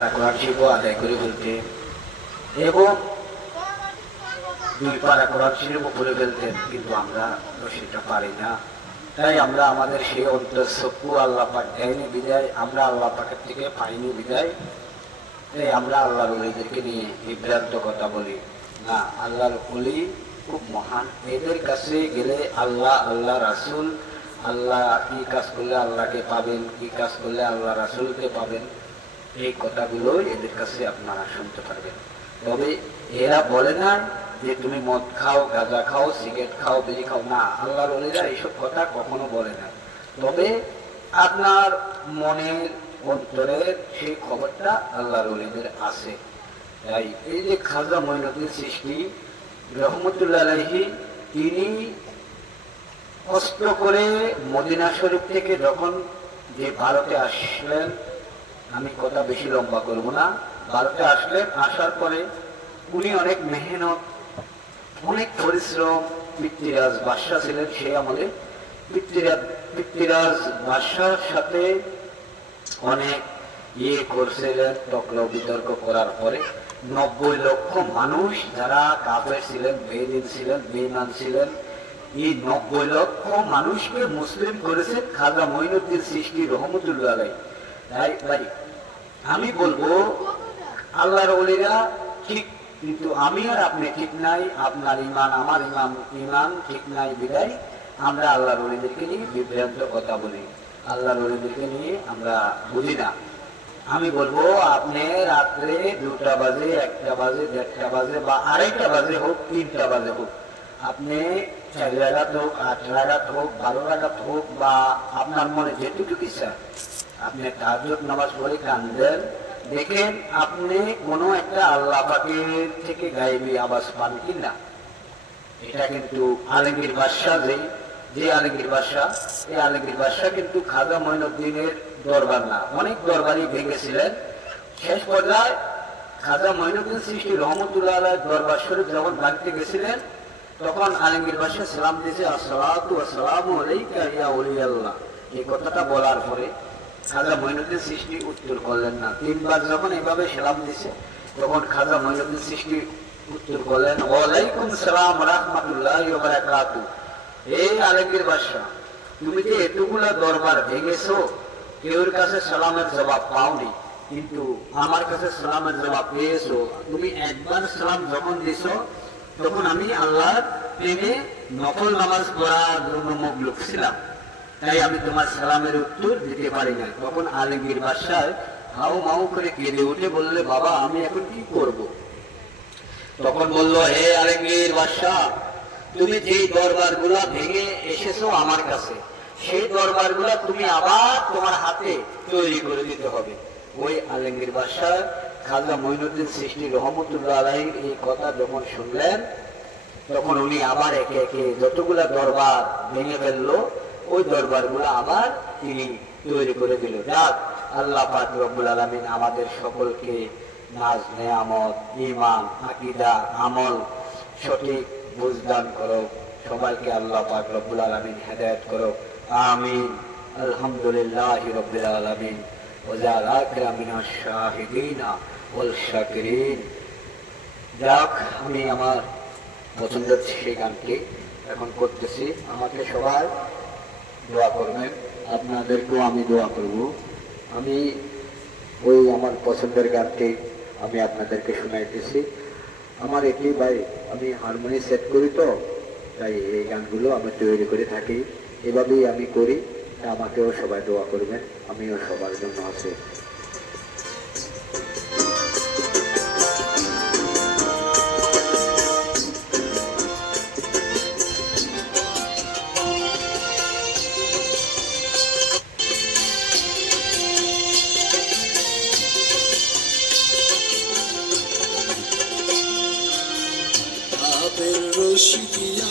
কোরআন শিখবো আদায় করে ফেলতে এবং দুই পারা কোরআন শিখবো করে ফেলতেন, কিন্তু আমরা তো সেটা পারি না। তাই আমরা আমাদের সেই অন্তঃচক্ষু আল্লাহ পাক দেয়নি বিদায়, আমরা আল্লাহ পাকের থেকে পাইনি বিদায়, তাই আমরা আল্লাহর ওলিদেরকে নিয়ে বিভ্রান্ত কথা বলি না। আল্লাহর ওলি খুব মহান, এদের কাছে গেলে আল্লাহ, আল্লাহ রাসূল, আল্লাহ কি কাজ করলে আল্লাহকে পাবেন, কি কাজ করলে আল্লাহ রাসূলকে পাবেন, এই কথাগুলো এদের কাছে আপনারা শুনতে পারবেন। তবে এরা বলে না যে তুমি মদ খাও, গাঁজা খাও, সিগারেট খাও, বিড়ি খাও, না, আল্লাহর ওলিরা এইসব কথা কখনো বলে না। তবে আপনার মনের অন্তরের সেই খবরটা আল্লাহর ওলিদের আছে। তাই এই যে খাজা মঈনুদ্দিন চিশতি রহমতুল্লাহ আলাইহি, তিনি কষ্ট করে মদিনা শরীফ থেকে যখন যে ভারতে আসলেন, আমি কথা বেশি লম্বা করব না, ভারতে আসলেন, আসার পরে উনি অনেক মেহনত, অনেক পরিশ্রম, পৃথ্বীরাজ বাদশাহ ছিলেন সেই আমলে, পৃথ্বীরাজ বাদশার সাথে অনেক করছিলেন, তকলাও বিতর্ক করার পরে 90 লক্ষ মানুষ যারা কাফের ছিলেন, বেঈমান ছিলেন, বেঈমান ছিলেন, এই 90 লক্ষ মানুষকে মুসলিম করেছেন খাজা মঈনুদ্দিন চিশতি রহমতুল্লাহ আলাইহি। তাই ভাই আমি বলবো আল্লাহর ওলিরা ঠিক, কিন্তু আমি আর আপনি ঠিক নাই, আপনার ইমান আমার ইমান ঠিক নাই বিদায় আমরা আল্লাহর ওলিদেরকে নিয়ে বিভ্রান্ত কথা বলি, আল্লাহর ওলিদেরকে নিয়ে আমরা বুঝি না। আমি বলবো আপনি রাত্রে 2টা বাজে, 1টা বাজে, 1:30টা বাজে বা 2:30টা বাজে হোক, 3টা বাজে হোক, আপনি 4 রাকাত হোক, 8 রাকাত হোক, 12 রাকাত হোক, বা আপনার মনে যেটুকু ইচ্ছা আপনি তাহাজ্জুদ নামাজ পড়ে কাঁদেন, দেখেন আপনি কোনো একটা আল্লাহ পাকের থেকে গায়েবী আওয়াজ পান কিনা। এটা কিন্তু আলমগীর বাদশাহ, যে আলমগীর বাদশাহ, এই আলমগীর বাদশাহ কিন্তু খাজা মঈনুদ্দিনের দরবার না, অনেক দরবারই ভেঙেছিলেন। শেষ পর্যায়ে খাজা মঈনুদ্দিন চিশতি রহমতুল্লাহ আলাইহির দরবার শরীফ যখন ভাঙতে গেছিলেন, তখন আলমগীর বাদশাহ সালাম দিয়েছে, আসসালাতু ওয়াসসালামু আলাইকা ইয়া ওলিয়াল্লাহ। এই কথাটা বলার পরে খাজা মঈনুদ্দিন চিশতি উত্তর করলেন না। 3বার যখন এইভাবে সালাম দিছে, তখন খাজা মঈনুদ্দিন চিশতি উত্তর করলেন, ওয়ালাইকুম সালাম ওয়া রাহমাতুল্লাহি ওয়া বারাকাতুহু। এই আলমগীর বাদশাহ, তুমি যে এতগুলা দরবার ভেঙেছো, কেউর কাছে সালামের জবাব পাওনি, কিন্তু আমার কাছে সালামের জবাব পেয়েছো। তুমি একবার সালাম যখন দিছো, তখন আমি আল্লাহর প্রেমে নফল নামাজ পড়ার জন্য মগলুক ছিলাম, তাই আমি তোমার সালামের উত্তর দিতে পারি না। তখন আলমগীর বাদশাহ হাউ মাউ করে কেঁদে উঠে বললে, বাবা আমি এখন কি করব? তখন বলল, হে আলমগীর বাদশাহ, তুমি যেই দরবারগুলা ভেঙে এসেছো আমার কাছে, সেই দরবারগুলা তুমি আবার তোমার হাতে তৈরি করে দিতে হবে। ওই আলমগীর বাদশাহ খাজা মঈনুদ্দিন চিশতি রহমতুল্লাহ আলাইহির এই কথা যখন শুনলেন, তখন উনি আবার একে একে যতগুলা দরবার ভেঙে ফেললো, ওই দরবারগুলো আবার তিনি তৈরি করে দিল। যাক, আল্লাহ পাক রব্বুল আলামিন আমাদের সকলকে নাজ, নেয়ামত, ঈমান, আকীদা, আমল সঠিক বুঝদান করো, সবাইকে আল্লাহ পাক রব্বুল আলামিন হেদায়েত করো, আমিন। আলহামদুলিল্লাহি রাব্বিল আলামিন ওয়া জাআলাকা মিনাশ শাহিদিন ওয়াল শাকিরিন। যাক, আমি আমার পছন্দের সেই গানটি এখন করতেছি, আমাকে সবাই দোয়া করবেন, আপনাদেরকেও আমি দোয়া করব। আমি ওই আমার পছন্দের গানটি আমি আপনাদেরকে শোনাইতেছি। আমার এটি ভাই, আমি হারমোনি সেট করি, তো তাই এই গানগুলো আমি তৈরি করে থাকি, এভাবেই আমি করি। আমাকেও সবাই দোয়া করবেন, আমিও সবার জন্য আছি। রশি দিয়া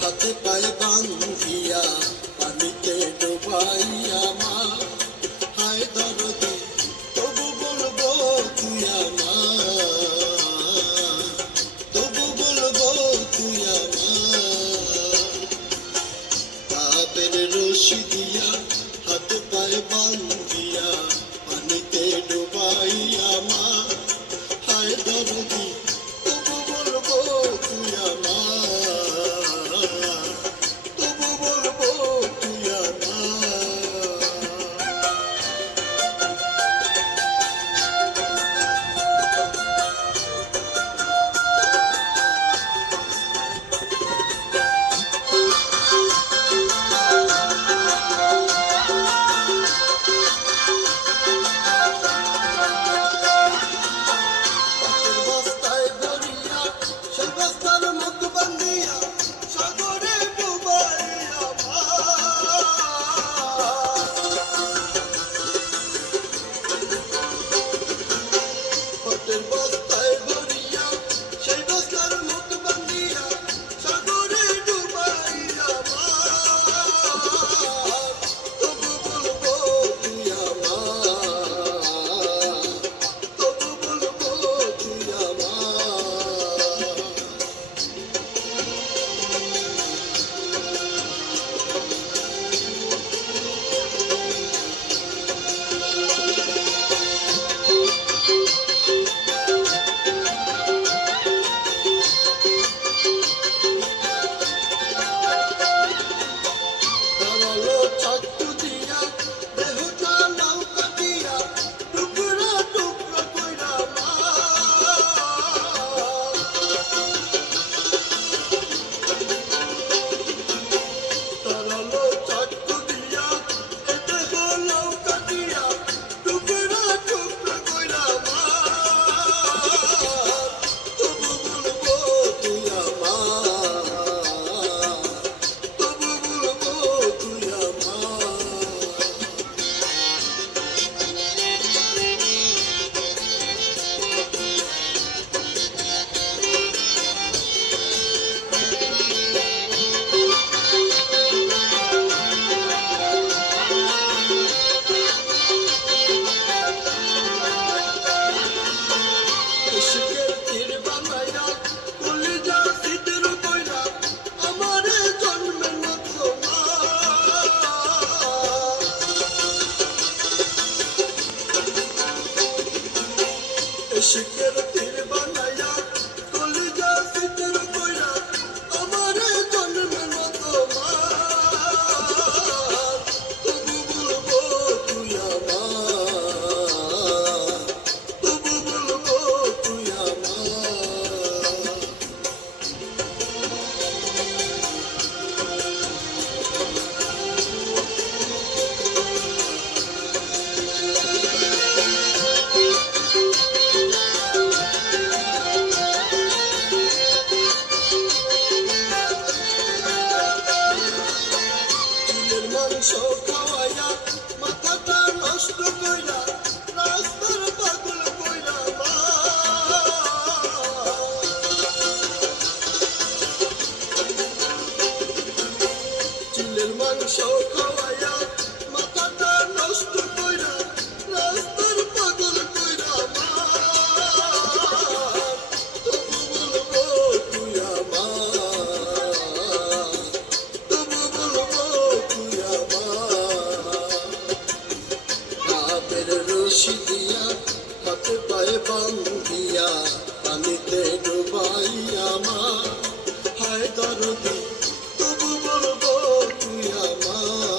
হাতে পায়ে বান্ধিয়া পানিতে ডোবাইয়া মা, হায় দরদি তবু বলবো তুই আমার, তবু বলবো তুই আমার। পাপের রশি দিয়া হাতে পায়ে বান্ধিয়া পানিতে ডোবাইয়া ইশকের তীর বানাইয়া কলিজা ভিতর কইরা আমারে জন্মের মতো মা তবু বলবো তুই আমার তবু বলবো তুই আমার চুলের মাংস খাওয়াইয়া মাথাটা নষ্ট কইরা রাস্তার পাগল কইরা মা চুলের মাংস খাওয়াইয়া মাথাটা নষ্ট কইরা রাস্তার পাগল কইরা মা তবু বলবো তুই আমার তবু বলবো তুই আমার কাপের রশি দিয়া হাতে পায়ে বান্ধিয়া পানিতে ডুবাইয়া মা হায় দরদি তবু বলবো তুই আমার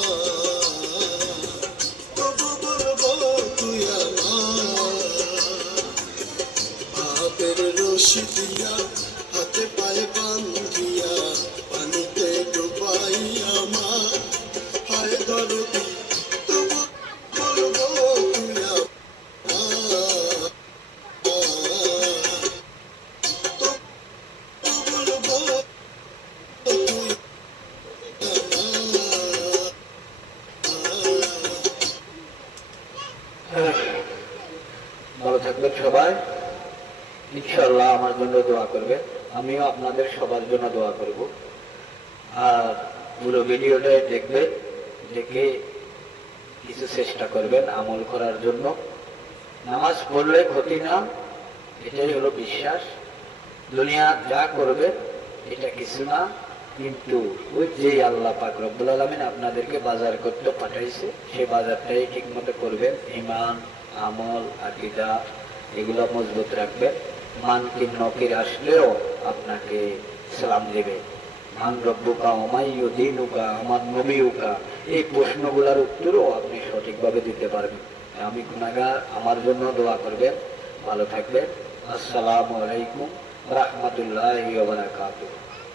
তবু বলবো তুই আমার কাপের রশি দিয়া হাতে পায়ে বান্ধিয়া পানিতে ডুবাইয়া মা হায় দরদি তবু বলবো তুই আমার তবু বলবো তুই ভালো থাকবেন সবাই। ইনশাআল্লাহ আমার জন্য দোয়া করবেন, আমিও আপনাদের সবার জন্য দোয়া করব। আর পুরো ভিডিওটা দেখবেন, দেখে কিছু চেষ্টা করবেন আমল করার জন্য। নামাজ পড়লে ক্ষতি না, এটাই হলো বিশ্বাস। দুনিয়া যা করবে এটা কিছু না, কিন্তু ওই যে আল্লাহ পাক রব্বুল আলামিন আপনাদেরকে বাজার করতে পাঠাইছে সেই বাজারটাই ঠিক মতো করবেন। ঈমান, আমল, আকীদা এগুলো মজবুত রাখবেন। মানকির নকির আসলেও আপনাকে সালাম দেবে। মান রব্বুকা ওমা ইউদিনুকা, আমার নবীউকা, এই প্রশ্নগুলোর উত্তরও আপনি সঠিকভাবে দিতে পারবেন। আমি গুনাহগার, আমার জন্য দোয়া করবেন। ভালো থাকবেন। আসসালামু আলাইকুম রাহমাতুল্লাহি ওয়া বারাকাতুহু।